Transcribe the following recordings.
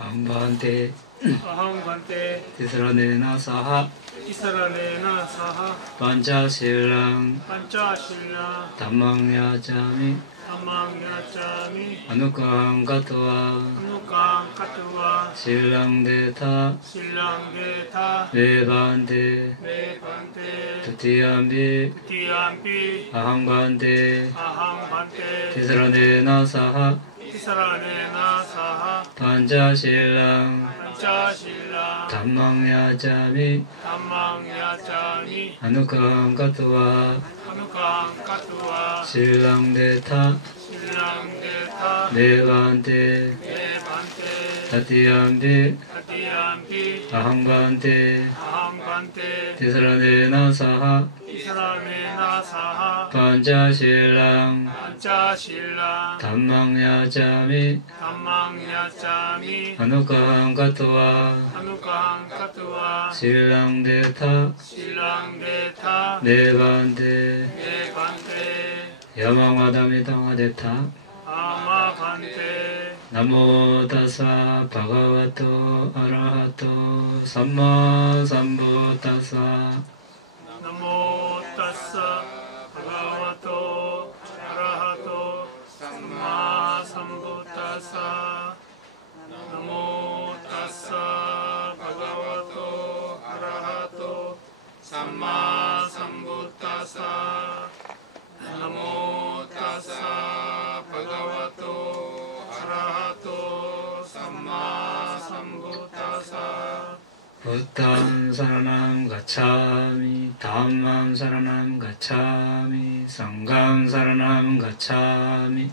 Ambante Aham bante Tisranena Saha Tisaralena saha Panchasilang Panchashila Dhammang Yajami Dhammang yacchami Anukang Katva Anukang katva Silang Deta Silang geta Vebante Me bante Tutiyambi Tiyampi Ahang Bante Aham bante Tisranena Saha Tisaralena saha Panchasilang Panchashila Dhammang Yajami Dhammang yacchami Anukang Katva Anukang katva Silang Deta Silang geta Vebante Me bante Tatiyambi Tiyampi Ahang Bante Aham bante Tisranena Saha Tisaralena saha Panchasilang Panchashila Dhammang Yajami Dhammang yacchami Anukang Katva Anukang katva Silang Deta Silang geta Vebante Me bante Yamangwadamidang Adeta Ama bante Namo tassa bhagavato arahato samma sambuddhassa Namo tassa bhagavato arahato samma sambuddhassa Namo tassa bhagavato arahato samma sambuddhassa Namo tassa bhagavato arahato samma sambuddhassa Buddham saranam gacchami dhammam saranam gacchami sangham saranam gacchami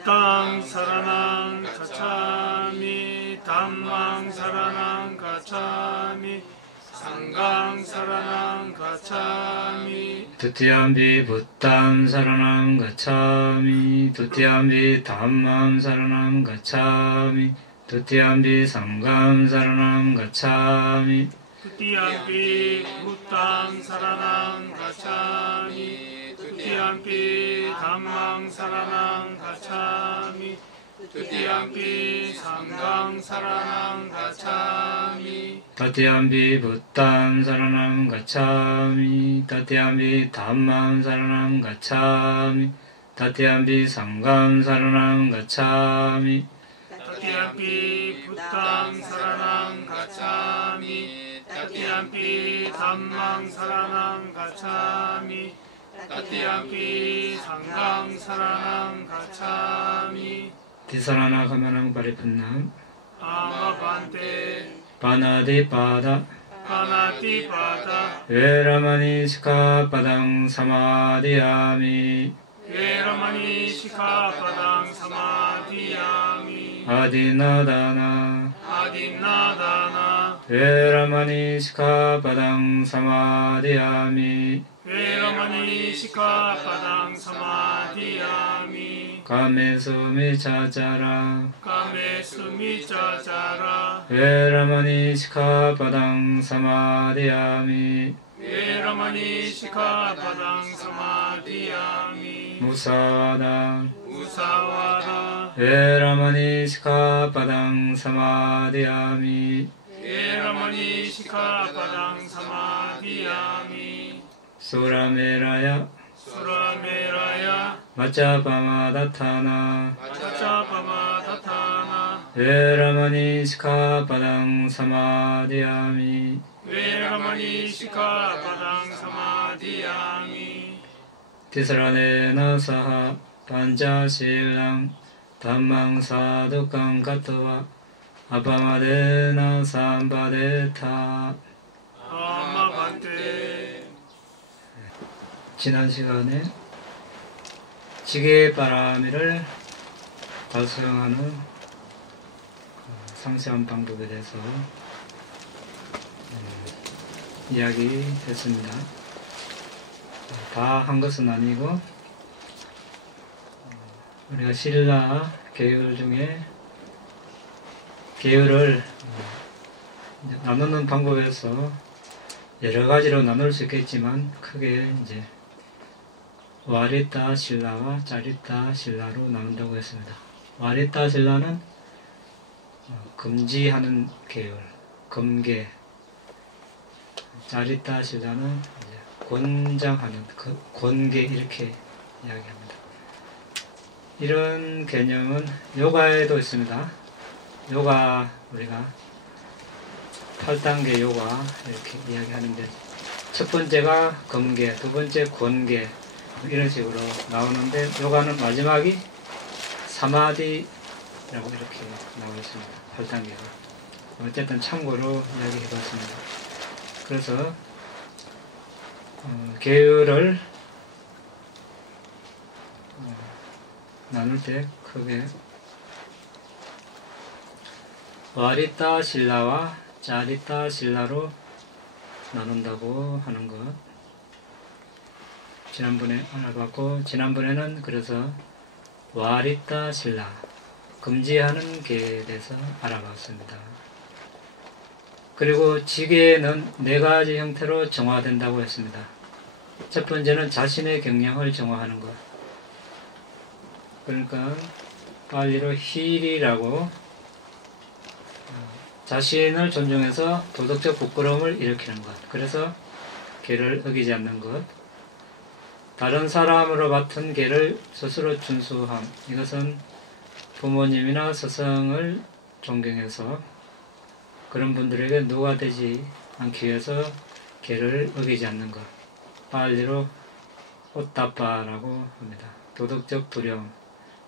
Buddhang saranang gacchami Dhammang saranang gacchami Sanghang saranang gacchami Tutiyambi Buddham saranam gacchami Tutiyambi dhammam saranam gacchami Tutiyambi sangham saranam gacchami Tutiyampi Buddhang saranang gacchami Tutiyampi Dhammang saranang gacchami Tutiyampi Sanghang saranang gacchami Tatiyambi Buddham saranam gacchami Tatiyampi dhammam saranam gacchami Tatiyampi sangham saranam gacchami Tatiyampi Buddhang saranang gacchami Tatiyampi Dhammang saranang gacchami Tatiyampi Sanghang saranang gacchami Tisarana kamanang paripannam Ama bante Panadipada Panatipada Veramani Sikkhapadang Samadhiyami Veramani Sikkhapadang samadhiyami Adinadana Adinadana Veramani Sikkhapadang Samadhiyami Veramani Sikkhapadang samadhiyami Kamesu Miccācara Kamesu miccācara Veramani Sikkhapadang Samadhiyami Veramani Sikkhapadang samadhiyami Musāvada Musāvada Veramani Sikkhapadang Samadhiyami Veramani Sikkhapadang samadhiyami Surameraya Surameraya Maccapamadatthana Maccapamadatthana Veramani Sikkhapadang Samadhiyami Veramani Sikkhapadang samadhiyami Tisranena Saha Panchasilang Dhammang Sadukang Katva Apamadena Sampadeta. Ama bante 지난 시간에 지게바라미를 발수용하는 상세한 방법에 대해서 이야기했습니다. 다 한 것은 아니고 우리가 신라 계율 중에 계율을 나누는 방법에서 여러 가지로 나눌 수 있겠지만 크게 이제 와리타 신라와 짜리타 신라로 나눈다고 했습니다. 와리타 신라는 금지하는 계열, 금계, 짜리따 신라는 이제 권장하는, 권계 이렇게 이야기합니다. 이런 개념은 요가에도 있습니다. 요가 우리가 8단계 요가 이렇게 이야기하는데 첫 번째가 금계, 두 번째 권계 이런 식으로 나오는데 요가는 마지막이 사마디라고 이렇게 나와 있습니다. 8단계가. 어쨌든 참고로 이야기해봤습니다. 그래서 계율을 나눌 때 크게 와리따 신라와 짜리따 신라로 나눈다고 하는 것 지난번에 알아봤고, 지난번에는 그래서 와리따 신라 금지하는 계에 대해서 알아봤습니다. 그리고 지계는 4가지 형태로 정화된다고 했습니다. 첫 번째는 자신의 경량을 정화하는 것, 그러니까 빨리로 힐이라고 자신을 존중해서 도덕적 부끄러움을 일으키는 것, 그래서 계를 어기지 않는 것, 다른 사람으로 맡은 계를 스스로 준수함, 이것은 부모님이나 스승을 존경해서 그런 분들에게 노가 되지 않기 위해서 계를 어기지 않는 것, 빨리로 오따빠라고 합니다. 도덕적 두려움.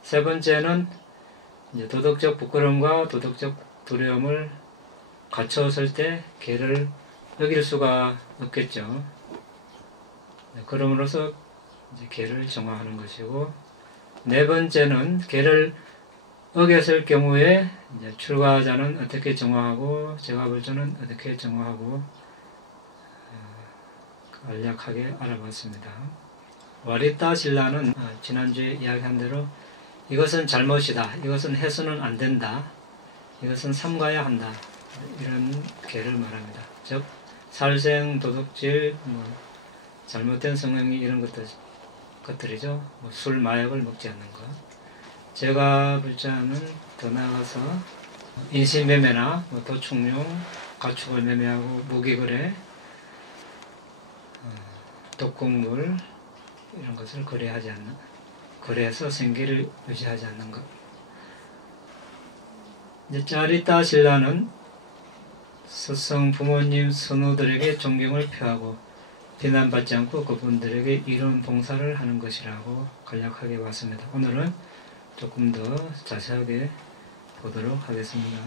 세 번째는 이제 도덕적 부끄러움과 도덕적 두려움을 갖추었을 때 계를 어길 수가 없겠죠. 그러므로서 이제 계를 정화하는 것이고, 네 번째는 계를 어겼을 경우에 이제 출가자는 어떻게 정화하고 제가불자는 어떻게 정화하고 간략하게 알아봤습니다. 와리따 신라는 지난주에 이야기한 대로 이것은 잘못이다, 이것은 해서는 안 된다, 이것은 삼가야 한다, 이런 계를 말합니다. 즉 살생, 도둑질, 잘못된 성행위 이런 것들이죠. 술, 마약을 먹지 않는 것. 제가불자는 더 나아가서 인신매매나 도축용, 가축을 매매하고 무기거래, 독곡물 이런 것을 거래하지 않는, 거래해서 생계를 유지하지 않는 것. 이제 짜리따 신라는 스승, 부모님, 선우들에게 존경을 표하고 비난받지 않고 그분들에게 이로운 봉사를 하는 것이라고 간략하게 봤습니다. 오늘은 조금 더 자세하게 보도록 하겠습니다.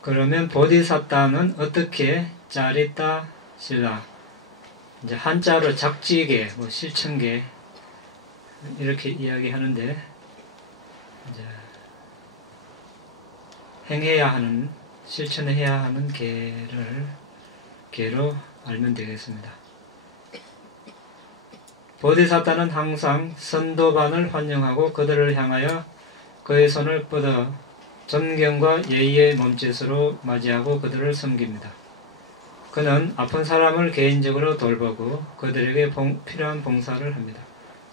그러면 보디사tta는 어떻게 짜리따 신라, 이제 한자로 작지계, 실천계 이렇게 이야기하는데, 이제 행해야 하는, 실천해야 하는 계로 알면 되겠습니다. 보디사tta는 항상 선도반을 환영하고 그들을 향하여 그의 손을 뻗어 존경과 예의의 몸짓으로 맞이하고 그들을 섬깁니다. 그는 아픈 사람을 개인적으로 돌보고 그들에게 필요한 봉사를 합니다.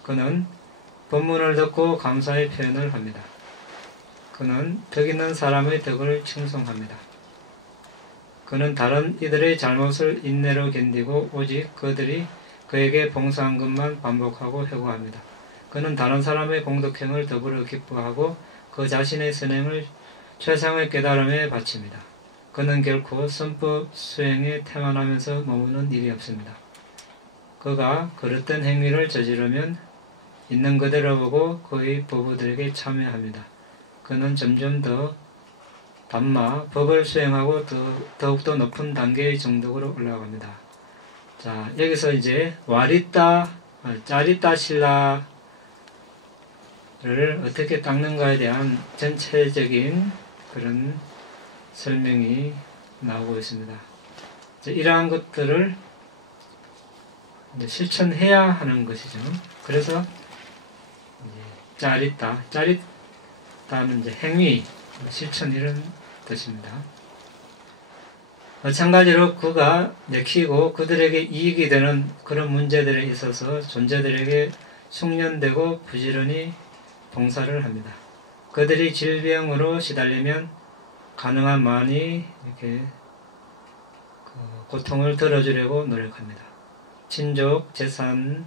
그는 법문을 듣고 감사의 표현을 합니다. 그는 덕 있는 사람의 덕을 칭송합니다. 그는 다른 이들의 잘못을 인내로 견디고 오직 그들이 그에게 봉사한 것만 반복하고 회고합니다. 그는 다른 사람의 공덕행을 더불어 기뻐하고 그 자신의 선행을 최상의 깨달음에 바칩니다. 그는 결코 선법 수행에 태만하면서 머무는 일이 없습니다. 그가 그릇된 행위를 저지르면 있는 그대로 보고 그의 부부들에게 참여합니다. 그는 점점 더 담마, 법을 수행하고 더욱더 높은 단계의 정덕으로 올라갑니다. 자, 여기서 이제 와리따, 짜리따 신라를 어떻게 닦는가에 대한 전체적인 그런 설명이 나오고 있습니다. 이러한 것들을 이제 실천해야 하는 것이죠. 그래서 짜리따는 이제 행위, 실천 이런 뜻입니다. 마찬가지로 그가 내키고 그들에게 이익이 되는 그런 문제들에 있어서 존재들에게 숙련되고 부지런히 봉사를 합니다. 그들이 질병으로 시달리면 가능한 많이 이렇게 고통을 덜어주려고 노력합니다. 친족, 재산,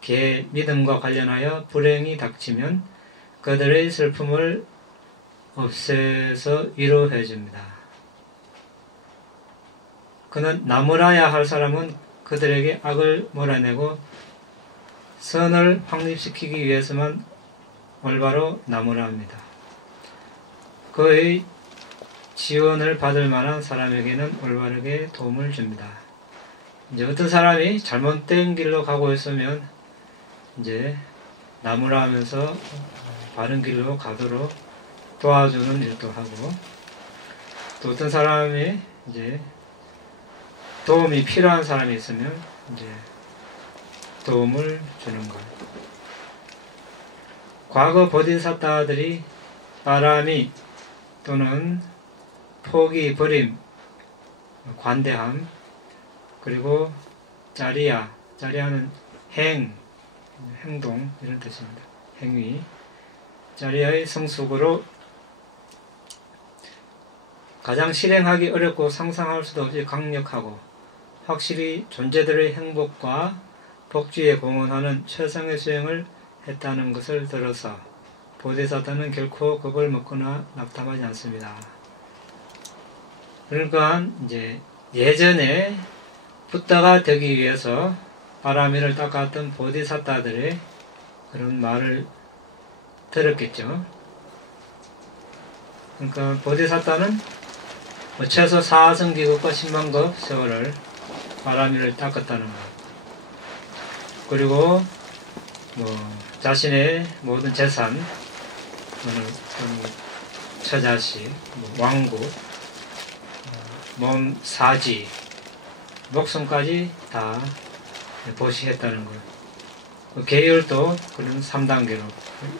계, 믿음과 관련하여 불행이 닥치면 그들의 슬픔을 없애서 위로해 줍니다. 그는 나무라야 할 사람은 그들에게 악을 몰아내고 선을 확립시키기 위해서만 올바로 나무라 합니다. 그의 지원을 받을 만한 사람에게는 올바르게 도움을 줍니다. 이제 어떤 사람이 잘못된 길로 가고 있으면 이제 나무라 하면서 바른 길로 가도록 도와주는 일도 하고, 또 어떤 사람이 이제 도움이 필요한 사람이 있으면 이제 도움을 주는 것. 과거 보디사타들이 바람이 또는 포기, 버림, 관대함, 그리고 짜리야는 행동 이런 뜻입니다. 행위. 짜리야의 성숙으로 가장 실행하기 어렵고 상상할 수도 없이 강력하고 확실히 존재들의 행복과 복지에 공헌하는 최상의 수행을 했다는 것을 들어서 보디사타는 결코 겁을 먹거나 낙담하지 않습니다. 그러니까 이제 예전에 붓다가 되기 위해서 바라미를 닦았던 보디사타들의 그런 말을 들었겠죠. 그러니까 보디사타는 최소 4성기급과 10만급 세월을 바라미를 닦았다는 것. 그리고 자신의 모든 재산, 처자식, 왕국, 몸 사지, 목숨까지 다 보시했다는 것. 계율도 그런 3단계로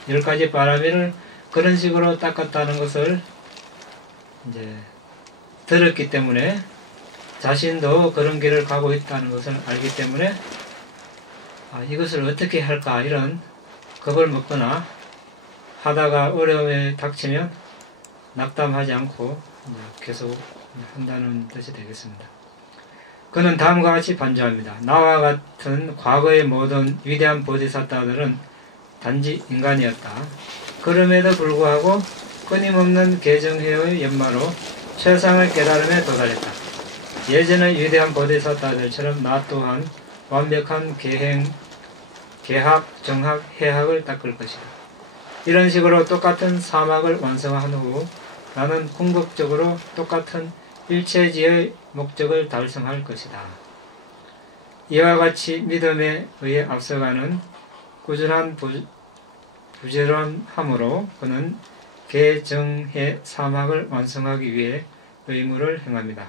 10가지 바라미를 그런 식으로 닦았다는 것을 이제 들었기 때문에 자신도 그런 길을 가고 있다는 것을 알기 때문에 이것을 어떻게 할까 이런 겁을 먹거나 하다가 어려움에 닥치면 낙담하지 않고 계속 한다는 뜻이 되겠습니다. 그는 다음과 같이 반주합니다. 나와 같은 과거의 모든 위대한 보디사타들은 단지 인간이었다. 그럼에도 불구하고 끊임없는 개정회의 연마로 최상의 깨달음에 도달했다. 예전의 위대한 보디사타들처럼 나 또한 완벽한 계학, 정학, 해학을 닦을 것이다. 이런 식으로 똑같은 사막을 완성한 후 나는 궁극적으로 똑같은 일체지의 목적을 달성할 것이다. 이와 같이 믿음에 의해 앞서가는 꾸준한 부지런함으로 그는 개정해 사막을 완성하기 위해 의무를 행합니다.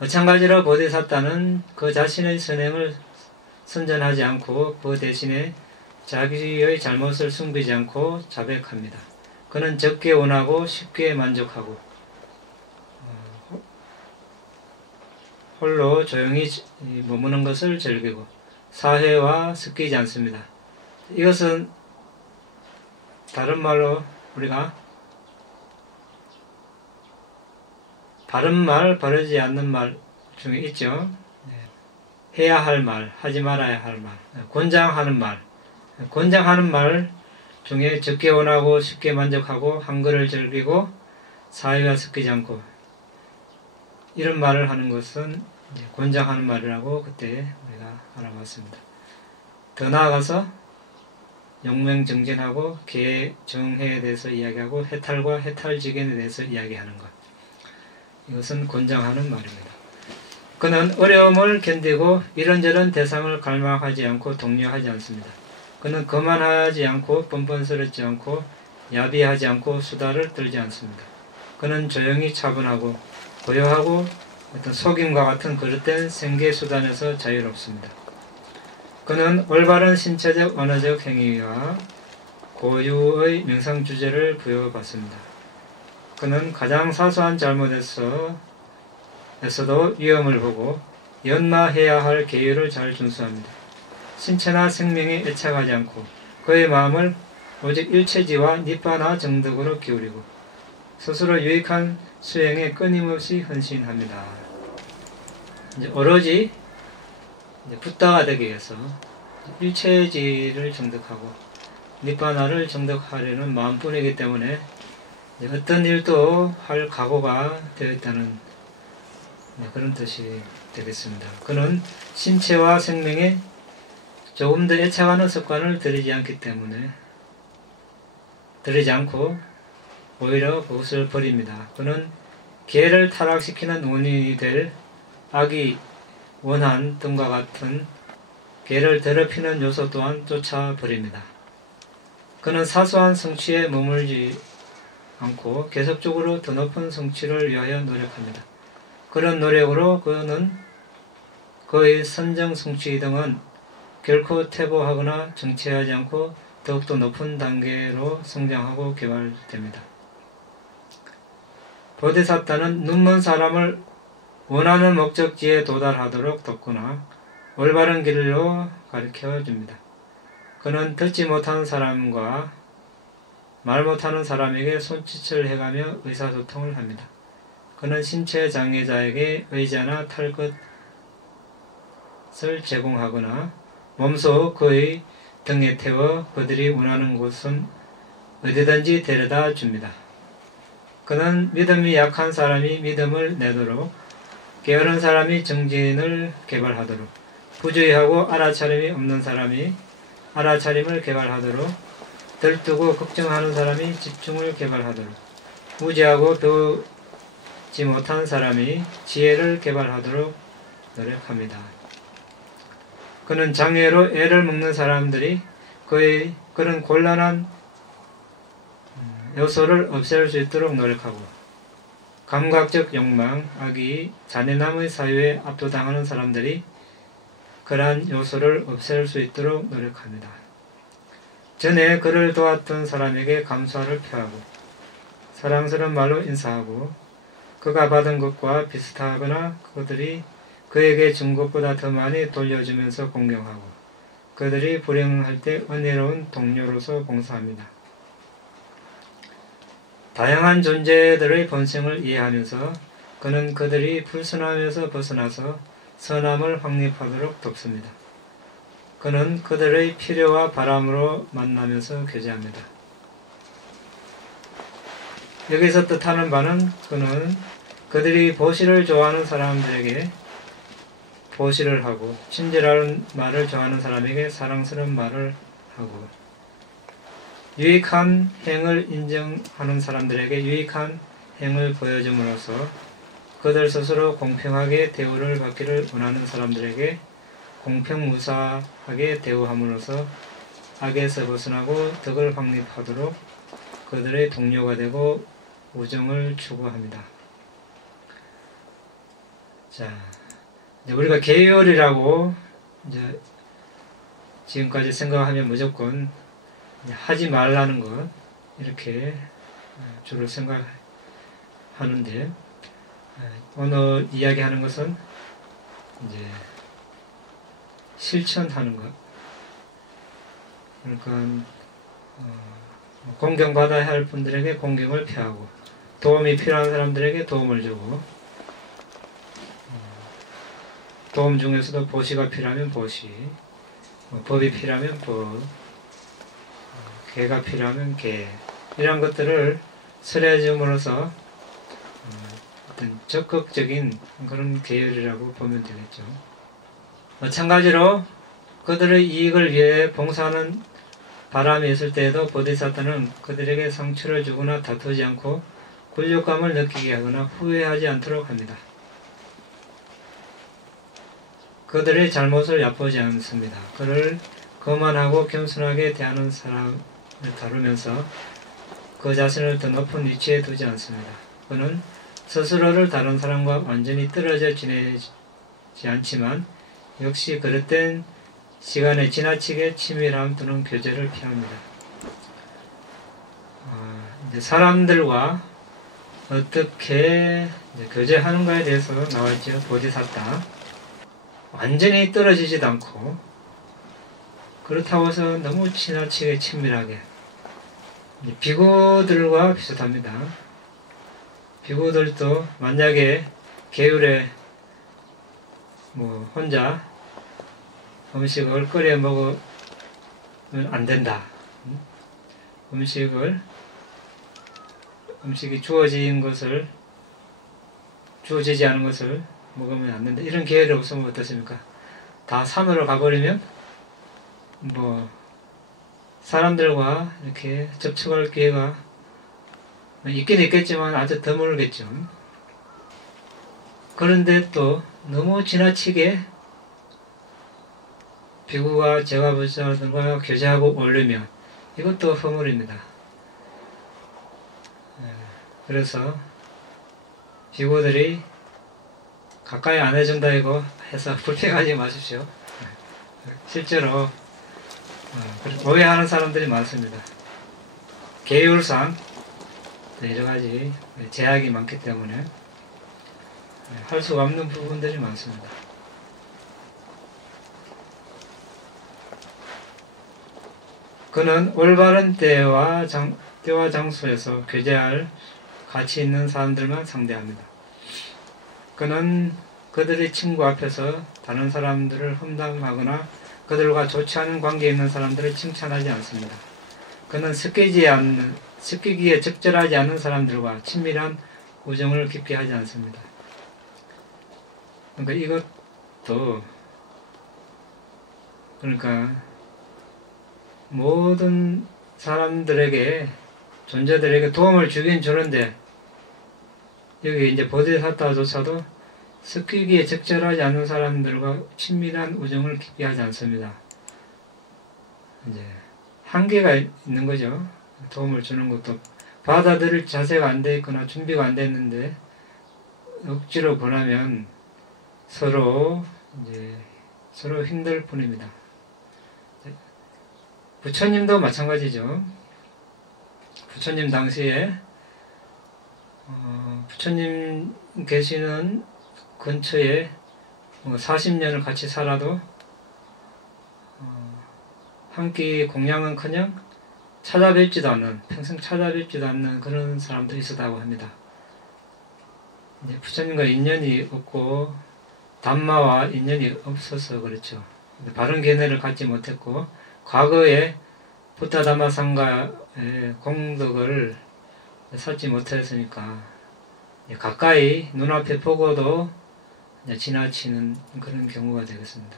마찬가지로 보디사타는 그 자신의 선행을 선전하지 않고 그 대신에 자기의 잘못을 숨기지 않고 자백합니다. 그는 적게 원하고 쉽게 만족하고 홀로 조용히 머무는 것을 즐기고 사회와 섞이지 않습니다. 이것은 다른 말로 우리가 바른 말, 바르지 않는 말 중에 있죠. 해야 할 말, 하지 말아야 할 말, 권장하는 말. 권장하는 말 중에 적게 원하고 쉽게 만족하고 한글을 즐기고 사회와 섞이지 않고 이런 말을 하는 것은 권장하는 말이라고 그때 우리가 알아봤습니다. 더 나아가서 영맹정진하고 개정해에 대해서 이야기하고 해탈과 해탈직연에 대해서 이야기하는 것. 이것은 권장하는 말입니다. 그는 어려움을 견디고 이런저런 대상을 갈망하지 않고 독려하지 않습니다. 그는 거만하지 않고 뻔뻔스럽지 않고 야비하지 않고 수다를 떨지 않습니다. 그는 조용히 차분하고 고요하고 어떤 속임과 같은 그릇된 생계수단에서 자유롭습니다. 그는 올바른 신체적 언어적 행위와 고유의 명상주제를 부여받습니다. 그는 가장 사소한 잘못에서도 위험을 보고 연마해야 할 계율을 잘 준수합니다. 신체나 생명에 애착하지 않고 그의 마음을 오직 일체지와 니빠나 정덕으로 기울이고 스스로 유익한 수행에 끊임없이 헌신합니다. 이제 오로지 붓다가 되기 위해서 일체지를 정덕하고 니빠나를 정덕하려는 마음뿐이기 때문에 어떤 일도 할 각오가 되어 있다는 그런 뜻이 되겠습니다. 그는 신체와 생명에 조금 더 애착하는 습관을 들이지 않고 오히려 그것을 버립니다. 그는 개를 타락시키는 원인이 될 악이 원한 등과 같은 개를 더럽히는 요소 또한 쫓아버립니다. 그는 사소한 성취에 머물지 않고 계속적으로 더 높은 성취를 위하여 노력합니다. 그런 노력으로 그는 그의 선정 성취 등은 결코 퇴보하거나 정체하지 않고 더욱더 높은 단계로 성장하고 개발됩니다. 보디사타는 눈먼 사람을 원하는 목적지에 도달하도록 돕거나 올바른 길로 가르쳐 줍니다. 그는 듣지 못하는 사람과 말 못하는 사람에게 손짓을 해가며 의사소통을 합니다. 그는 신체 장애자에게 의자나 탈 것을 제공하거나 몸소 그의 등에 태워 그들이 원하는 곳은 어디든지 데려다 줍니다. 그는 믿음이 약한 사람이 믿음을 내도록, 게으른 사람이 정진을 개발하도록, 부주의하고 알아차림이 없는 사람이 알아차림을 개발하도록, 들뜨고 걱정하는 사람이 집중을 개발하도록, 무지하고 배우지 못한 사람이 지혜를 개발하도록 노력합니다. 그는 장애로 애를 먹는 사람들이 그런 곤란한 요소를 없앨 수 있도록 노력하고, 감각적 욕망, 악이 잔인함의 사유에 압도당하는 사람들이 그러한 요소를 없앨 수 있도록 노력합니다. 전에 그를 도왔던 사람에게 감사를 표하고 사랑스러운 말로 인사하고 그가 받은 것과 비슷하거나 그들이 그에게 준 것보다 더 많이 돌려주면서 공경하고 그들이 불행할 때 은혜로운 동료로서 봉사합니다. 다양한 존재들의 본성을 이해하면서 그는 그들이 불순함에서 벗어나서 선함을 확립하도록 돕습니다. 그는 그들의 필요와 바람으로 만나면서 교제합니다. 여기서 뜻하는 바는 그는 그들이 보시를 좋아하는 사람들에게 보시를 하고 친절한 말을 좋아하는 사람에게 사랑스러운 말을 하고 유익한 행을 인정하는 사람들에게 유익한 행을 보여줌으로써 그들 스스로 공평하게 대우를 받기를 원하는 사람들에게 공평무사하게 대우함으로써 악에서 벗어나고 덕을 확립하도록 그들의 동료가 되고 우정을 추구합니다. 자, 우리가 계율이라고 지금까지 생각하면 무조건 하지 말라는 것 이렇게 주로 생각하는데 오늘 이야기하는 것은 이제 실천하는 것. 그러니까 공경받아야 할 분들에게 공경을 표하고 도움이 필요한 사람들에게 도움을 주고 도움 중에서도 보시가 필요하면 보시, 법이 필요하면 법, 개가 필요하면 개, 이런 것들을 설해줌으로써 어떤 적극적인 그런 계율이라고 보면 되겠죠. 마찬가지로 그들의 이익을 위해 봉사하는 바람이 있을 때에도 보디사타는 그들에게 상처를 주거나 다투지 않고 굴욕감을 느끼게 하거나 후회하지 않도록 합니다. 그들의 잘못을 얕보지 않습니다. 그를 거만하고 겸손하게 대하는 사람을 다루면서 그 자신을 더 높은 위치에 두지 않습니다. 그는 스스로를 다른 사람과 완전히 떨어져 지내지 않지만 역시 그릇된 시간에 지나치게 치밀함 또는 교제를 피합니다. 이제 사람들과 어떻게 교제하는가에 대해서 나왔죠. 보디사타. 완전히 떨어지지도 않고 그렇다고 해서 너무 지나치게 친밀하게. 비구들과 비슷합니다. 비구들도 만약에 계율에 혼자 음식을 끓여 먹으면 안 된다. 음식이 주어지지 않은 것을 먹으면 안 된다. 이런 계율이 없으면 어떻습니까? 다 산으로 가버리면 사람들과 이렇게 접촉할 기회가 있긴 있겠지만 아주 드물겠죠. 그런데 또 너무 지나치게 비구가 제과부자들과 교제하고 어울리면 이것도 허물입니다. 그래서 비구들이 가까이 안 해준다 이거 해서 불평하지 마십시오. 실제로 오해하는 사람들이 많습니다. 계율상 여러가지 제약이 많기 때문에 할 수가 없는 부분들이 많습니다. 그는 올바른 때와 장소에서 교제할 가치 있는 사람들만 상대합니다. 그는 그들의 친구 앞에서 다른 사람들을 험담하거나 그들과 좋지 않은 관계에 있는 사람들을 칭찬하지 않습니다. 그는 섞이기에 적절하지 않은 사람들과 친밀한 우정을 깊이 하지 않습니다. 그러니까 모든 사람들에게 존재들에게 도움을 주긴 주는데 여기 이제 보디사타조차도 섞이기에 적절하지 않은 사람들과 친밀한 우정을 깊이 하지 않습니다. 이제 한계가 있는 거죠. 도움을 주는 것도 받아들일 자세가 안 돼 있거나 준비가 안 됐는데 억지로 권하면 서로 힘들 뿐입니다. 부처님도 마찬가지죠. 부처님 당시에 부처님 계시는 근처에 40년을 같이 살아도 한 끼 공양은커녕 평생 찾아뵙지도 않는 그런 사람도 있었다고 합니다. 이제 부처님과 인연이 없고 담마와 인연이 없어서 그렇죠. 바른 견해를 갖지 못했고 과거에 부타담마상가의 공덕을 쌓지 못했으니까 가까이 눈앞에 보고도 지나치는 그런 경우가 되겠습니다.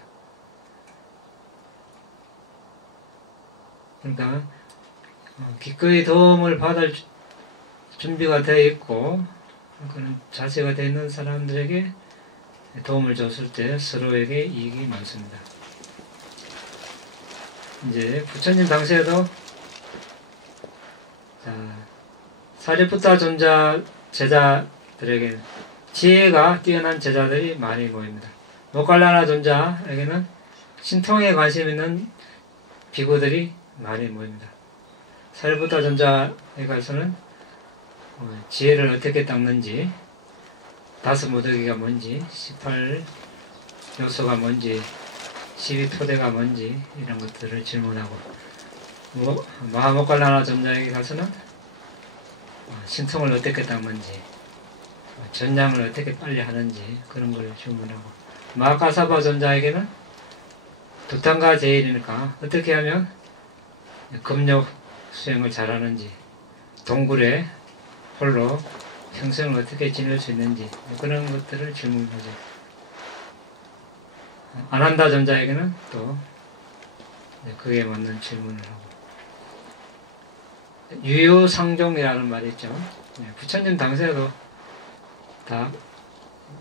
그러니까 기꺼이 도움을 받을 준비가 되어 있고 그런 자세가 되어 있는 사람들에게 도움을 줬을 때 서로에게 이익이 많습니다. 이제 부처님 당시에도 사리푸타 존자 제자들에게 지혜가 뛰어난 제자들이 많이 모입니다. 모칼라나 존자에게는 신통에 관심 있는 비구들이 많이 모입니다. 사리푸타 존자에 가서는 지혜를 어떻게 닦는지, 다섯 무더기가 뭔지, 18요소가 뭔지, 12토대가 뭔지 이런 것들을 질문하고 마하모칼라나 존자에게 가서는 신통을 어떻게 닦는지, 전량을 어떻게 빨리 하는지 그런 걸 질문하고 마하카사바 존자에게는 두탕가 제일이니까 어떻게 하면 금욕 수행을 잘하는지, 동굴에 홀로 평생을 어떻게 지낼 수 있는지 그런 것들을 질문하죠. 아난다 존자에게는 또 그에 맞는 질문을 하고 유유상종이라는 말이 있죠. 부처님 당시에도 다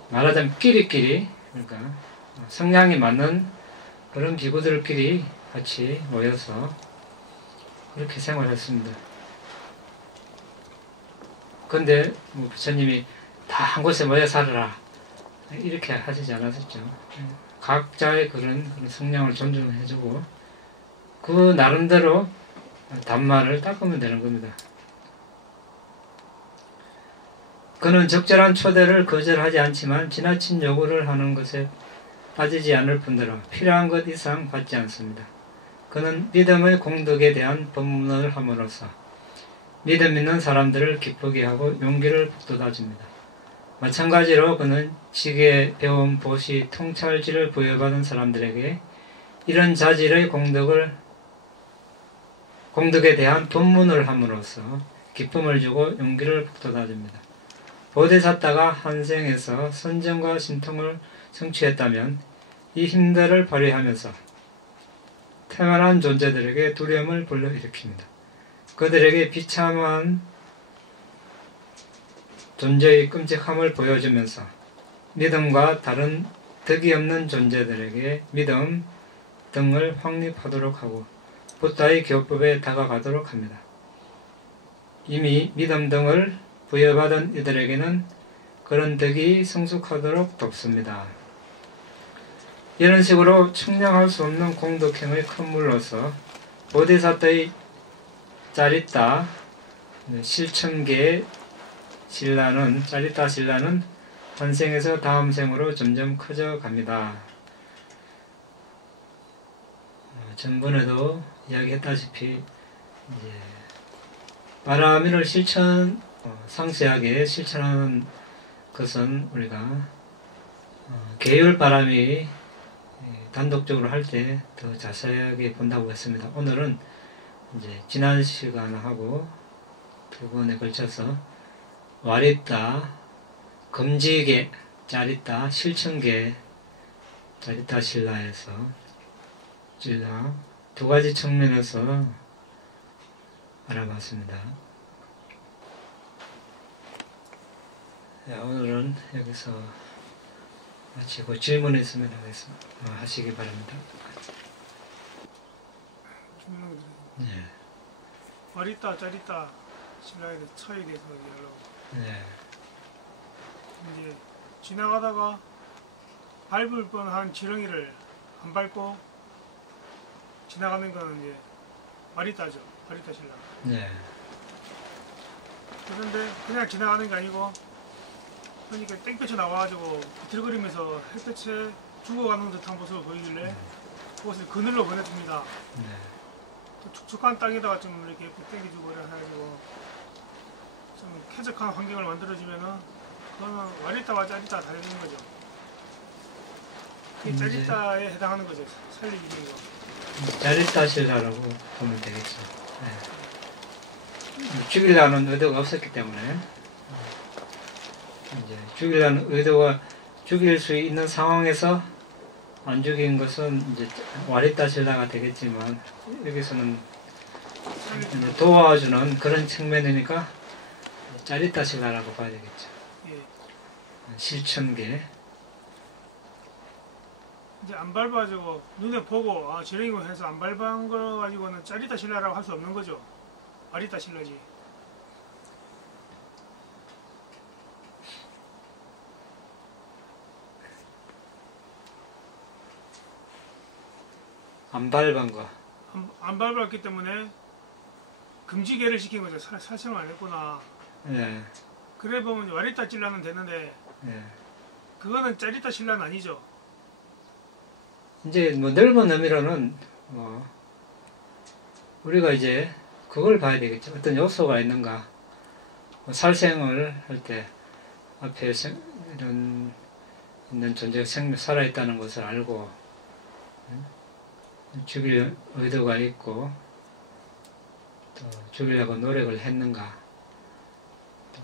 말하자면 끼리끼리, 그러니까 성향이 맞는 그런 비구들끼리 같이 모여서 그렇게 생활했습니다. 그런데 부처님이 다 한 곳에 모여 살아라 이렇게 하시지 않았었죠. 각자의 그런 성향을 존중해주고 그 나름대로 담마를 닦으면 되는 겁니다. 그는 적절한 초대를 거절하지 않지만 지나친 요구를 하는 것에 빠지지 않을 뿐더러 필요한 것 이상 받지 않습니다. 그는 믿음의 공덕에 대한 법문을 함으로써 믿음 있는 사람들을 기쁘게 하고 용기를 북돋아줍니다. 마찬가지로 그는 지계, 배움, 보시, 통찰지를 부여받은 사람들에게 이런 자질의 공덕에 대한 법문을 함으로써 기쁨을 주고 용기를 북돋아줍니다. 보디사타가 한생에서 선정과 신통을 성취했다면 이 힘들을 발휘하면서 태만한 존재들에게 두려움을 불러일으킵니다. 그들에게 비참한 존재의 끔찍함을 보여주면서 믿음과 다른 덕이 없는 존재들에게 믿음 등을 확립하도록 하고 부타의 교법에 다가가도록 합니다. 이미 믿음 등을 부여받은 이들에게는 그런 덕이 성숙하도록 돕습니다. 이런 식으로 측량할 수 없는 공덕행의 큰 물로서 보디사타의 짜리타 실천계의 짜리타 신라는 한 생에서 다음 생으로 점점 커져 갑니다. 전번에도 이야기했다시피 이제 바라미를 상세하게 실천하는 것은 우리가 계율 바람이 단독적으로 할 때 더 자세하게 본다고 했습니다. 오늘은 이제 지난 시간하고 두 번에 걸쳐서 와리타, 금지계, 짜리타, 실천계, 짜리타 신라에서 두 가지 측면에서 알아봤습니다. 오늘은 여기서 마치고 질문 있으면 하시기 바랍니다. 네. 와리타, 짜리타 신라에 대해 차이에 대해서 얘기하려고. 네. 이제 지나가다가 밟을 뻔한 지렁이를 안 밟고 지나가는 거는 이제 와리타죠. 와리타 신라. 네. 그런데 그냥 지나가는 게 아니고 그러니까 땡볕이 나와가지고 비틀거리면서 햇볕에 죽어가는 듯한 모습을 보이길래 그것을 그늘로 보내줍니다. 네. 또 축축한 땅에다가 좀 이렇게 땡겨주고 해가지고 좀 쾌적한 환경을 만들어주면은 그거는 와리타와 짜리타 다른 거죠. 그게 짜리타에 해당하는 거죠. 살리기 거. 짜리타 신라라고 보면 되겠죠. 네. 죽이려는 의도가 없었기 때문에 이제 죽이려는 의도가 죽일 수 있는 상황에서 안 죽인 것은 이제 와리타 신라가 되겠지만 여기서는 이제 도와주는 그런 측면이니까 짜리타 신라라고 봐야 되겠죠. 예. 실천계. 이제 안 밟아가지고 눈에 보고 지렁이고 해서 안 밟은 거 가지고는 짜리타 신라라고 할 수 없는 거죠. 와리타 신라지. 안 밟은 거. 안 밟았기 때문에 금지계를 시킨 거죠. 살생을 안 했구나. 네. 그래 보면 와리타 신라는 되는데 네. 그거는 짜리타 신라는 아니죠. 이제 뭐 넓은 의미로는 우리가 이제 그걸 봐야 되겠죠. 어떤 요소가 있는가. 살생을 할 때 앞에 이런 있는 존재가 살아있다는 것을 알고 죽일 의도가 있고 또 죽이려고 노력을 했는가,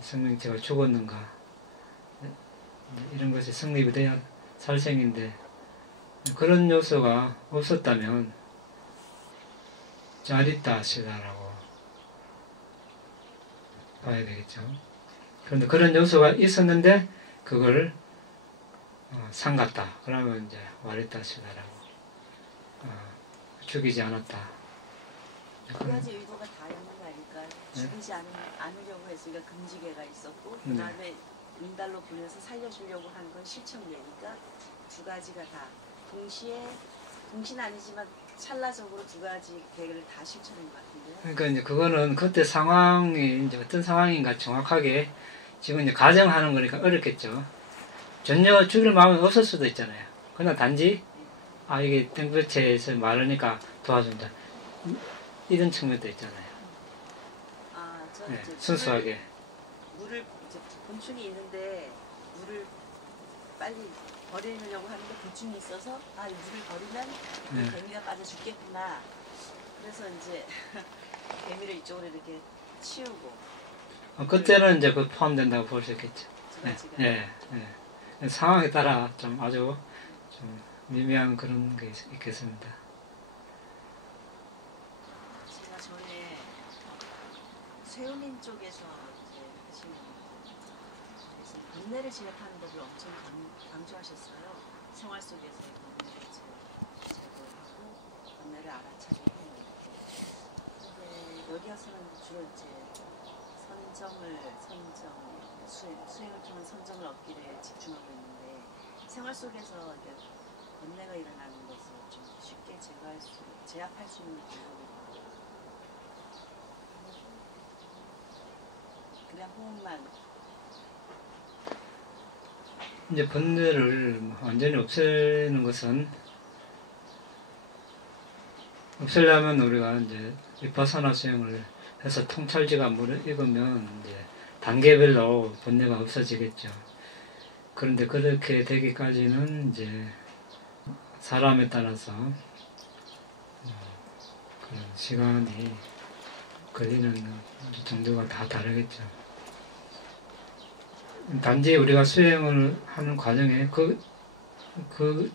생명체가 죽었는가, 이런 것이 성립이 돼야 살생인데 그런 요소가 없었다면 짜리타 신라라고 봐야 되겠죠. 그런데 그런 요소가 있었는데 그걸 삼갔다. 그러면 이제 와리타 신라라고 죽이지 않았다. 두 가지 의도가 다 있는 거 아닐까? 죽이지 않으려고 했으니까 금지계가 있었고 그 다음에 인달로 보내서 살려주려고 한 건 실천계니까 두 가지가 다 동시는 아니지만 찰나적으로 두 가지 계를 다 실천한 것 같은데요. 그러니까 이제 그거는 그때 상황이 이제 어떤 상황인가 정확하게 지금 이제 가정하는 거니까 어렵겠죠. 전혀 죽일 마음이 없을 수도 있잖아요. 그러나 단지 이게 땡볕에서 마르니까 도와준다. 이런 측면도 있잖아요. 저는 네, 이제 순수하게. 물을 이제 곤충이 있는데 물을 빨리 버리려고 하는데 곤충이 있어서 이 물을 버리면 네. 이 개미가 빠져 죽겠구나. 그래서 이제 개미를 이쪽으로 이렇게 치우고 그때는 이제 그 포함된다고 볼 수 있겠죠. 두 네, 가지가 예. 상황에 따라 좀 아주 좀 미묘한 그런 게 있겠습니다. 제가 전에 쇠우민 쪽에서 이제 하시는 그래서 번뇌를 제압하는 법을 엄청 강조하셨어요. 생활 속에서의 번뇌를 제거하고 번뇌를 알아차리고 근데 여기 와서는 주로 이제 수행을 통한 선정을 얻기를 집중하고 있는데 생활 속에서 이렇게 번뇌가 일어나는 것을 좀 쉽게 제압할 수 있는 방법이 그냥 호흡만 이제 번뇌를 완전히 없애는 것은 없애려면 우리가 이제 비파사나 수행을 해서 통찰지가 익으면 이제 단계별로 번뇌가 없어지겠죠. 그런데 그렇게 되기까지는 이제 사람에 따라서 그런 시간이 걸리는 정도가 다 다르겠죠. 단지 우리가 수행을 하는 과정에 그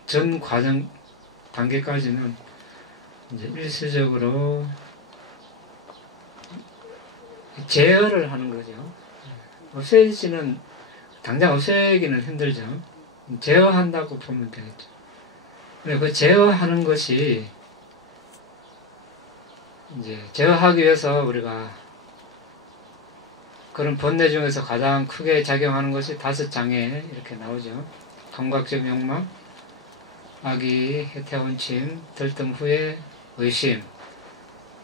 전 과정 단계까지는 이제 일시적으로 제어를 하는 거죠. 없애지는 당장 없애기는 힘들죠. 제어한다고 보면 되겠죠. 근데 그 제어하는 것이 이제 제어하기 위해서 우리가 그런 번뇌 중에서 가장 크게 작용하는 것이 5장에 이렇게 나오죠. 감각적 욕망, 악의, 해태원침, 들뜸 후에 의심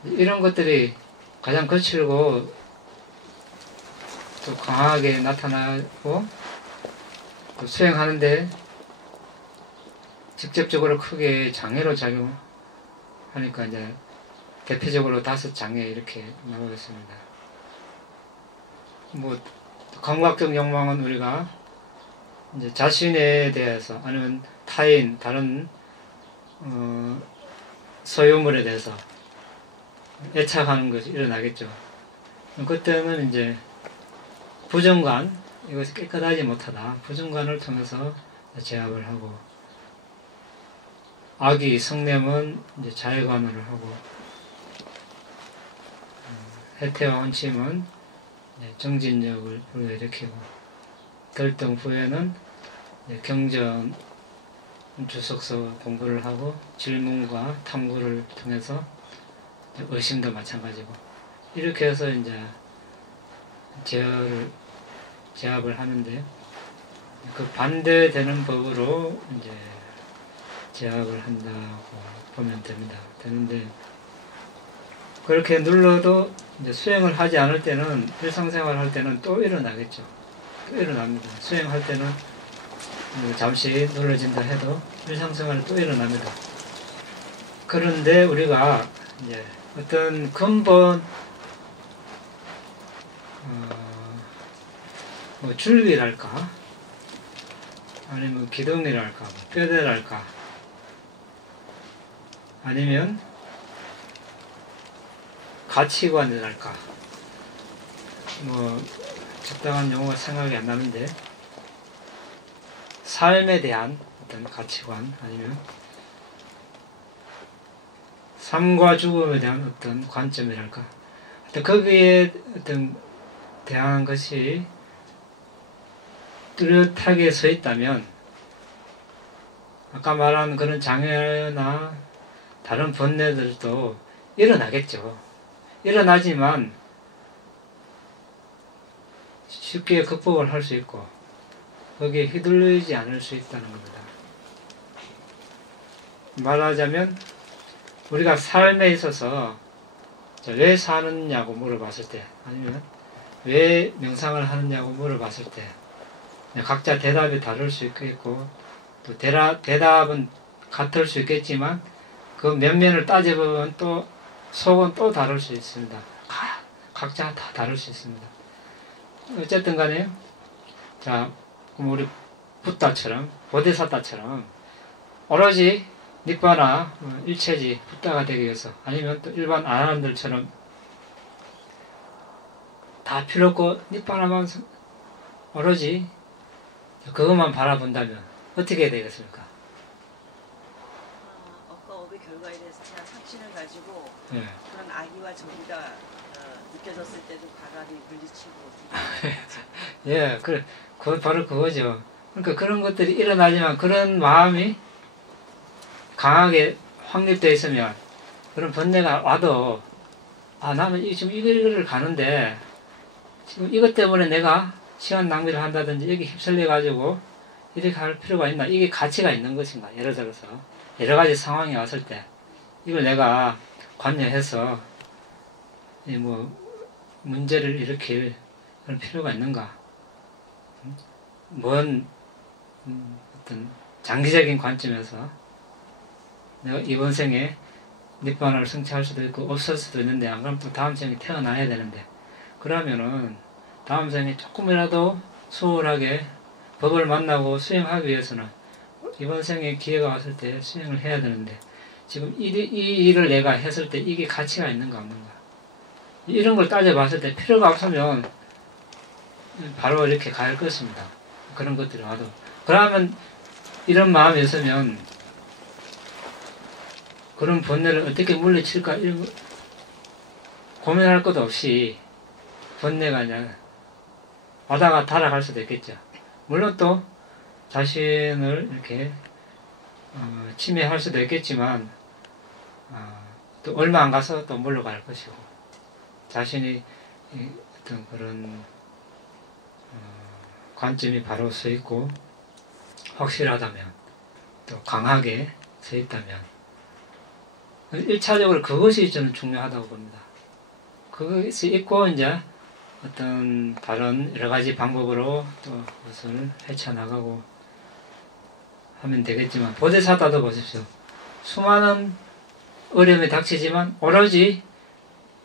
이런 것들이 가장 거칠고 또 강하게 나타나고 또 수행하는데 직접적으로 크게 장애로 작용하니까 이제 대표적으로 5장에 이렇게 나오고 있습니다. 감각적 욕망은 우리가 이제 자신에 대해서 아니면 타인, 다른 소유물에 대해서 애착하는 것이 일어나겠죠. 그때는 이제 부정관, 이것이 깨끗하지 못하다. 부정관을 통해서 제압을 하고, 악의, 성냄은 이제 자해관을 하고, 해태와 헌침은 정진력을 불러일으키고, 결등 후에는 경전 주석서 공부를 하고, 질문과 탐구를 통해서 의심도 마찬가지고, 이렇게 해서 이제 제압을 하는데, 그 반대되는 법으로 이제 제압을 한다고 보면 되는데, 그렇게 눌러도 이제 수행을 하지 않을 때는, 일상생활 할 때는 또 일어나겠죠. 또 일어납니다. 수행할 때는 잠시 눌러진다 해도 일상생활에 또 일어납니다. 그런데 우리가 이제 어떤 근본 줄기랄까 아니면 기둥이랄까 뼈대랄까 아니면 가치관이랄까 적당한 용어가 생각이 안 나는데 삶에 대한 어떤 가치관 아니면 삶과 죽음에 대한 어떤 관점이랄까 거기에 어떤 대항한 것이 뚜렷하게 서 있다면 아까 말한 그런 장애나 다른 번뇌들도 일어나겠죠. 일어나지만 쉽게 극복을 할 수 있고 거기에 휘둘리지 않을 수 있다는 겁니다. 말하자면 우리가 삶에 있어서 왜 사느냐고 물어봤을 때 아니면 왜 명상을 하느냐고 물어봤을 때 각자 대답이 다를 수 있겠고 또 대답은 같을 수 있겠지만 그 면면을 따져보면 또 속은 또 다를 수 있습니다. 각자 다 다를 수 있습니다. 어쨌든 간에 자, 그럼 우리 붓다처럼 보디사타처럼 오로지 닉바나 일체지 붓다가 되기 위해서 아니면 또 일반 아나람들처럼 다 필요 없고 닉바나만 오로지 그것만 바라본다면 어떻게 되겠습니까? 업과 업의 결과에 대해서 제가 확신을 가지고 예. 그런 악의와 정의가 느껴졌을 때도 과감히 물리치고 예, 그 바로 그거죠. 그러니까 그런 것들이 일어나지만 그런 마음이 강하게 확립되어 있으면 그런 번뇌가 와도 나는 지금 이거를 가는데 지금 이것 때문에 내가 시간 낭비를 한다든지 여기 휩쓸려 가지고 이렇게 할 필요가 있나? 이게 가치가 있는 것인가? 예를 들어서 여러 가지 상황이 왔을 때 이걸 내가 관여해서 뭐 문제를 일으킬 그런 필요가 있는가? 먼 어떤 장기적인 관점에서 내가 이번 생에 닉바나를 성취할 수도 있고 없을 수도 있는데 안 그러면 또 다음 생에 태어나야 되는데 그러면은 다음 생에 조금이라도 수월하게 법을 만나고 수행하기 위해서는 이번 생에 기회가 왔을 때 수행을 해야 되는데 지금 이 일을 내가 했을 때 이게 가치가 있는가 없는가 이런 걸 따져봤을 때 필요가 없으면 바로 이렇게 갈 것입니다. 그런 것들이 와도 그러면 이런 마음이 있으면 그런 번뇌를 어떻게 물리칠까 이런 고민할 것도 없이 번뇌가 그냥 와다가 달아갈 수도 있겠죠. 물론 또 자신을 이렇게 침해할 수도 있겠지만 또 얼마 안 가서 또 물러갈 것이고 자신이 어떤 그런 관점이 바로 서 있고 확실하다면 또 강하게 서 있다면 1차적으로 그것이 저는 중요하다고 봅니다. 그것이 있고 이제 어떤 다른 여러 가지 방법으로 또 그것을 헤쳐나가고 하면 되겠지만 보디사타도 보십시오. 수많은 어려움이 닥치지만 오로지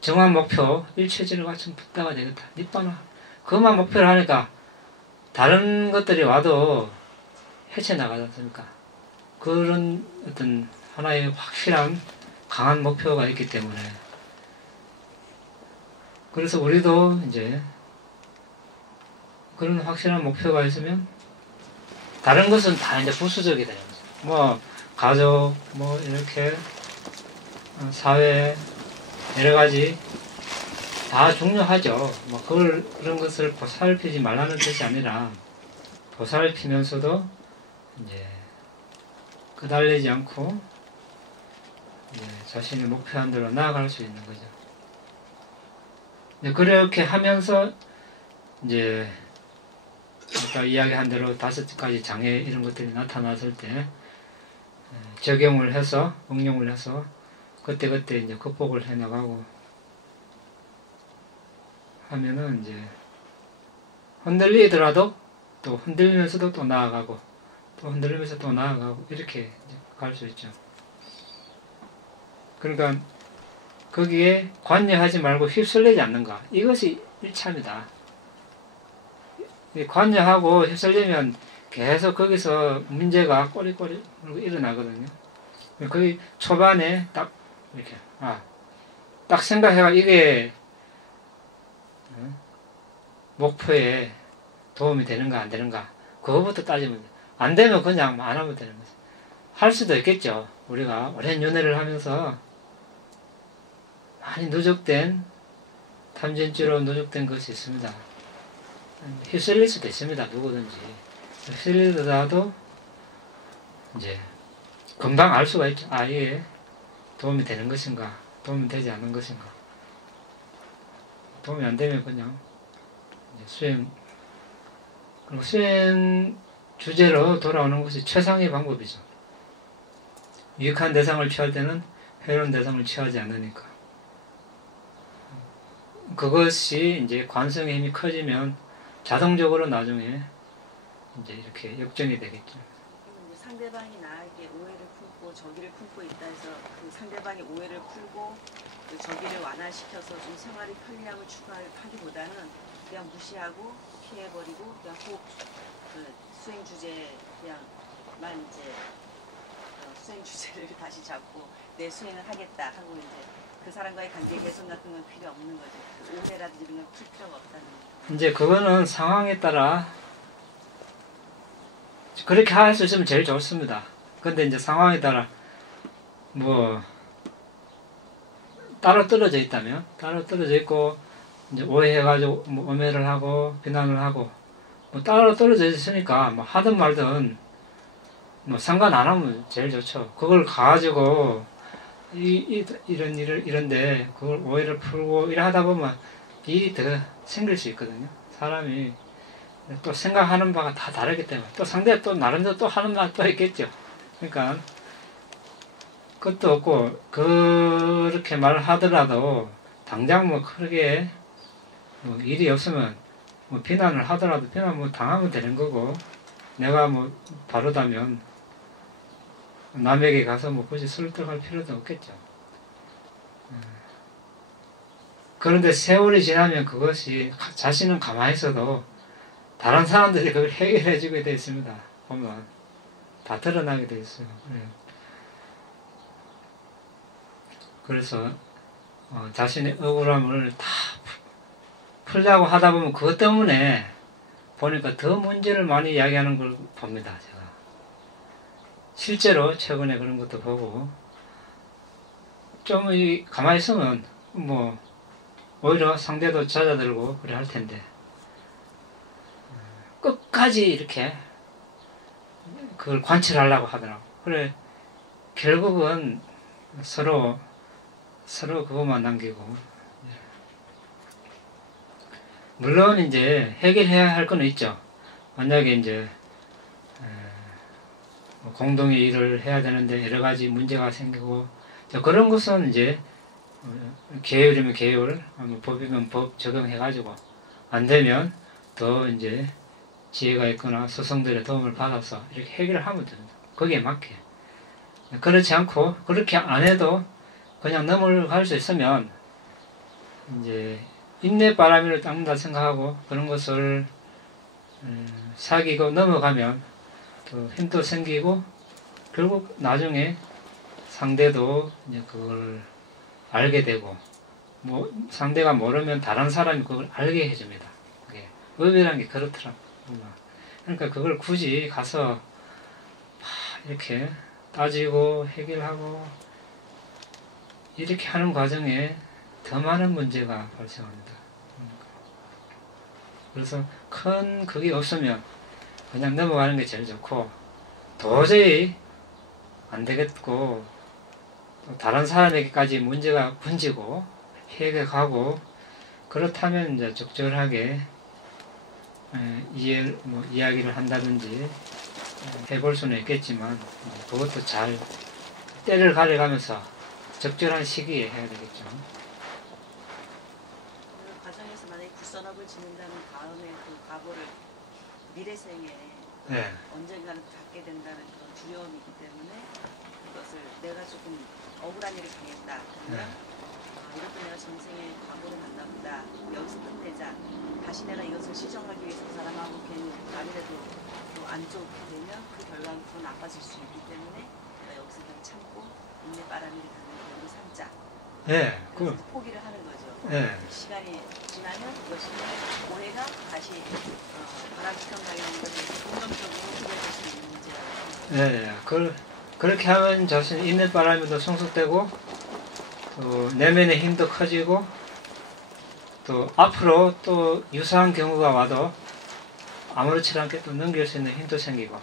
정한 목표 일체지를 갖춘 붓다가 되겠다. 닉바나 그것만 목표를 하니까 다른 것들이 와도 헤쳐나가지 않습니까? 그런 어떤 하나의 확실한 강한 목표가 있기 때문에 그래서 우리도 이제 그런 확실한 목표가 있으면 다른 것은 다 이제 부수적이 되는 거죠. 뭐 가족, 뭐 이렇게 사회 여러 가지 다 중요하죠. 뭐 그런 것을 보살피지 말라는 뜻이 아니라 보살피면서도 이제 끄달리지 않고 자신의 목표한 대로 나아갈 수 있는 거죠. 그렇게 하면서 이제 아까 이야기한 대로 5가지 장애 이런 것들이 나타났을 때 적용을 해서 응용을 해서 그때그때 이제 극복을 해 나가고 하면은 이제 흔들리더라도 또 흔들리면서도 또 나아가고 또 흔들리면서 또 나아가고 이렇게 갈 수 있죠. 그러니까 거기에 관여하지 말고 휩쓸리지 않는가 이것이 1차입니다. 관여하고 휩쓸리면 계속 거기서 문제가 꼬리꼬리 일어나거든요. 거기 초반에 딱 이렇게 딱 생각해가 이게 목표에 도움이 되는가 안 되는가 그거부터 따지면 안 되면 그냥 안 하면 되는 거죠. 할 수도 있겠죠. 우리가 오랜 연애를 하면서 많이 누적된 탐진죄로 누적된 것이 있습니다. 휩쓸릴 수도 있습니다. 누구든지 휩쓸리더라도 이제 금방 알 수가 있죠. 이게 도움이 되는 것인가 도움이 되지 않는 것인가. 도움이 안 되면 그냥 이제 수행 그리고 수행 주제로 돌아오는 것이 최상의 방법이죠. 유익한 대상을 취할 때는 해로운 대상을 취하지 않으니까. 그것이 이제 관성의 힘이 커지면 자동적으로 나중에 이제 이렇게 역전이 되겠죠. 상대방이 나에게 오해를 품고 저기를 품고 있다 해서 그 상대방의 오해를 풀고 그 저기를 완화시켜서 좀 생활이 편리함을 추구하기보다는 그냥 무시하고 피해버리고 그냥 그 수행 주제 그냥만 이제 수행 주제를 다시 잡고 내 수행을 하겠다 하고 이제 그 사람과의 관계 개선 같은 건 필요 없는 거죠. 오해라든지 이런 건 풀 필요가 없다는 거죠. 이제 그거는 상황에 따라 그렇게 할 수 있으면 제일 좋습니다. 근데 이제 상황에 따라 뭐 따로 떨어져 있다면 따로 떨어져 있고 이제 오해해가지고 뭐 오해를 하고 비난을 하고 뭐 따로 떨어져 있으니까 뭐 하든 말든 뭐 상관 안 하면 제일 좋죠. 그걸 가지고 이런데 그걸 오해를 풀고 이래 하다 보면 일이 더 생길 수 있거든요. 사람이 또 생각하는 바가 다 다르기 때문에 또 상대가 또 나름대로 또 하는 바가 또 있겠죠. 그러니까 그것도 없고 그렇게 말하더라도 당장 뭐 크게 뭐 일이 없으면 뭐 비난을 하더라도 비난 뭐 당하면 되는 거고 내가 뭐 바르다면 남에게 가서 뭐 굳이 설득할 필요도 없겠죠. 그런데 세월이 지나면 그것이 자신은 가만히 있어도 다른 사람들이 그걸 해결해 주게 되어 있습니다. 보면 다 드러나게 되어 있어요. 그래서 자신의 억울함을 다 풀려고 하다 보면 그것 때문에 보니까 더 문제를 많이 이야기하는 걸 봅니다. 제가 실제로 최근에 그런 것도 보고 좀 가만히 있으면 뭐 오히려 상대도 잦아들고 그래 할 텐데 끝까지 이렇게 그걸 관철하려고 하더라고. 그래 결국은 서로 그것만 남기고 물론 이제 해결해야 할 건 있죠. 만약에 이제 공동의 일을 해야 되는데 여러 가지 문제가 생기고 그런 것은 이제 계율이면 계율, 법이면 법 적용해가지고 안 되면 더 이제 지혜가 있거나 스승들의 도움을 받아서 이렇게 해결을 하면 됩니다. 거기에 맞게. 그렇지 않고 그렇게 안 해도 그냥 넘어갈 수 있으면 이제 인내바람이를 닦는다 생각하고 그런 것을 사귀고 넘어가면 또 힘도 생기고 결국 나중에 상대도 이제 그걸 알게 되고 뭐 상대가 모르면 다른 사람이 그걸 알게 해줍니다. 그게 법이라는 게 그렇더라고요. 그러니까 그걸 굳이 가서 이렇게 따지고 해결하고 이렇게 하는 과정에 더 많은 문제가 발생합니다. 그래서 큰 그게 없으면 그냥 넘어가는 게 제일 좋고 도저히 안 되겠고 또 다른 사람에게까지 문제가 번지고 해가 가고 그렇다면 이제 적절하게 이야기를 한다든지 해볼 수는 있겠지만 그것도 잘 때를 가려가면서 적절한 시기에 해야 되겠죠. 그 과정에서 만약에 굿선업을 짓는다면 다음에 그 과거를 미래생에 네. 언젠가는 갖게 된다는 그런 두려움이기 때문에 그것을 내가 조금 억울한 일을 당했다. 그러면 이렇게 내가 전생에 과거를 갔나 보다. 여기서 끝내자. 다시 내가 이것을 시정하기 위해서 그 사람하고 괜히 남이라도 안 좋게 되면 그 결과는 더 나빠질 수 있기 때문에 내가 여기서 그냥 참고 인내바람이 가는 걸로 삼자. 네, 그래서 포기를 하는 거죠. 네. 시간이 지나면 그것이 오해가 다시 바람직한 방향으로 긍정적으로 해결될 수 있는 문제라고 네, 그렇게 하면 자신 인내바람이 더 성숙되고 또 내면의 힘도 커지고 또 앞으로 또 유사한 경우가 와도 아무렇지 않게 또 넘길 수 있는 힘도 생기고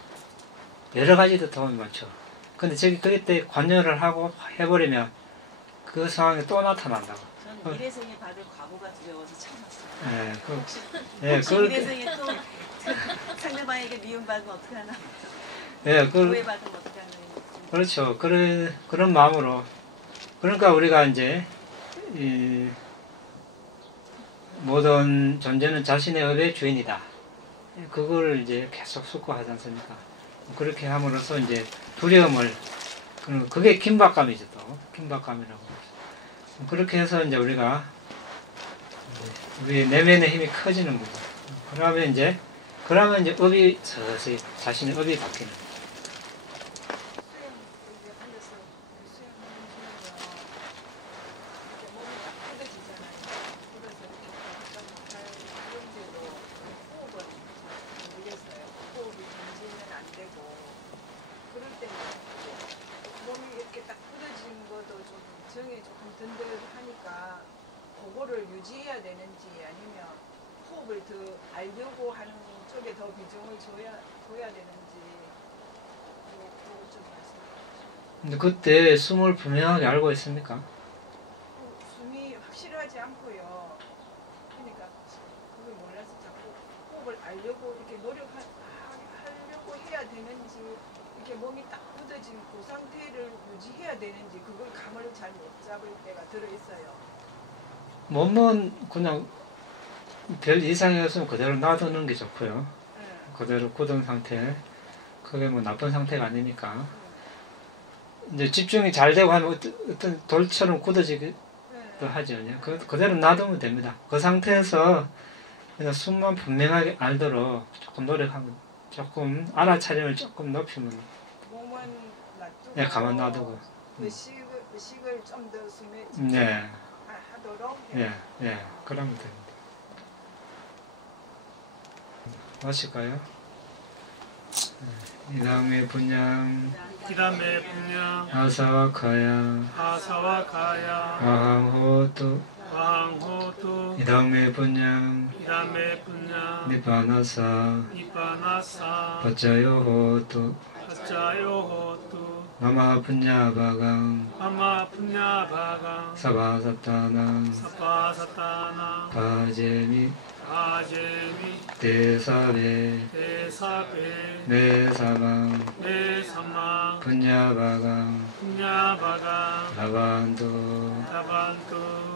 여러 가지도 도움이 많죠. 근데 그때 관여를 하고 해버리면 그 상황이 또 나타난다고. 저는 미래생에 받을 과거가 두려워서 참았어요. 혹시 그렇게 미래생에 또 상대방에게 미움받으면 어떻게 하나? 오해받으면 어떻게 하나? 그렇죠. 그런 마음으로. 그러니까 우리가 이제 모든 존재는 자신의 업의 주인이다. 그걸 이제 계속 숙고하지 않습니까? 그렇게 함으로써 이제 두려움을 그게 긴박감이죠. 또 긴박감이라고. 그렇게 해서 이제 우리가 우리 내면의 힘이 커지는 거죠. 그러면 이제 업이 서서히 자신의 업이 바뀌는 거죠. 정에 조금 든든하니까 그거를 유지해야 되는지 아니면 호흡을 더 알려고 하는 쪽에 더 비중을 줘야 되는지 그거 좀 말씀해 주세요. 근데 그때 숨을 분명하게 알고 있습니까? 숨이 확실하지 않고요. 그러니까 그걸 몰라서 자꾸 호흡을 알려고 이렇게 하려고 해야 되는지 이렇게 몸이 딱 굳어진 그 상태를 유지해야 되는지 그걸 감을 잘 못 잡을 때가 들어있어요. 몸은 그냥 별 이상이 없으면 그대로 놔두는 게 좋고요. 그대로 굳은 상태. 그게 뭐 나쁜 상태가 아니니까. 이제 집중이 잘 되고 하면 어떤 돌처럼 굳어지기도 하죠. 그대로 놔두면 됩니다. 그 상태에서 그냥 숨만 분명하게 알도록 조금 노력하면, 조금 알아차림을 조금 높이면, 몸은 놔두고 네, 가만 놔두고. 의식을 좀 더 숨에 네, 하도록 그러면 됩니다. 마실까요? 이 다음에 분양, 그 다음에 분양, 아사와 가야, 아사와 가야, 아항호도, 왕호도, 이 다음에 분양, 그 다음에 분양, 니바나사, 니바나사, 버짜요호도, 가짜요호도, 마마 분야바강, 아마 분야바강, 사바사타낭, 사파사타나, 바제미, 아제미, 대사베, 대사베, 메사망, 내사망, 분야바강, 분야바강, 라반도, 다반도,